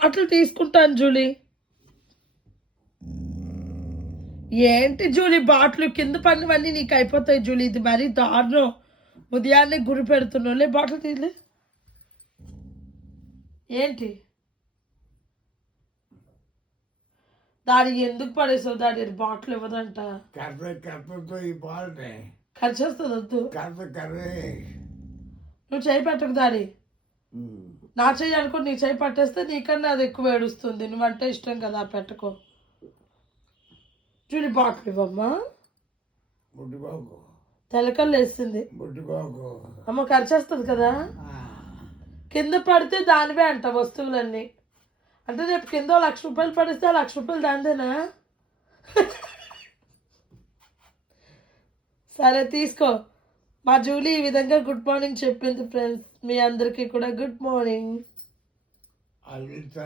Bottle తీసుకుంటాను Julie. ఏంటి Julie bottle కింద పడినవన్నీ నీకు అయిపోతాయి జూలీ. ఇది మరీ దారుణం. ఉదయాన్నే గురి పెడుతున్నావు. లే బాటిల్ తీలే. ఏంటి దానికి ఎందుకు పడేసావు? దాని బాటిల్ ఇవ్వదంట. ఖర్చు వస్తుంది. వద్దు నువ్వు చేయి పెట్టకు దాడి. నా చెయ్యి అనుకో, నీ చెయ్యి పట్టేస్తే నీకన్నా అది ఎక్కువ ఏడుస్తుంది. నువ్వంటే ఇష్టం కదా, పెట్టుకో. చూడి బాటిల్ ఇవ్వమ్మా. తెలకల్లు వేస్తుంది అమ్మ. ఖర్చు వస్తుంది కదా. కింద పడితే దానివే అంట వస్తువులన్నీ. అంటే రేపు కింద 1,00,000 రూపాయలు పడిస్తే 1,00,000 రూపాయలు దాందేనా? సరే తీసుకో. మా జూలీ ఈ విధంగా గుడ్ మార్నింగ్ చెప్పింది ఫ్రెండ్స్. మీ అందరికీ కూడా గుడ్ మార్నింగ్.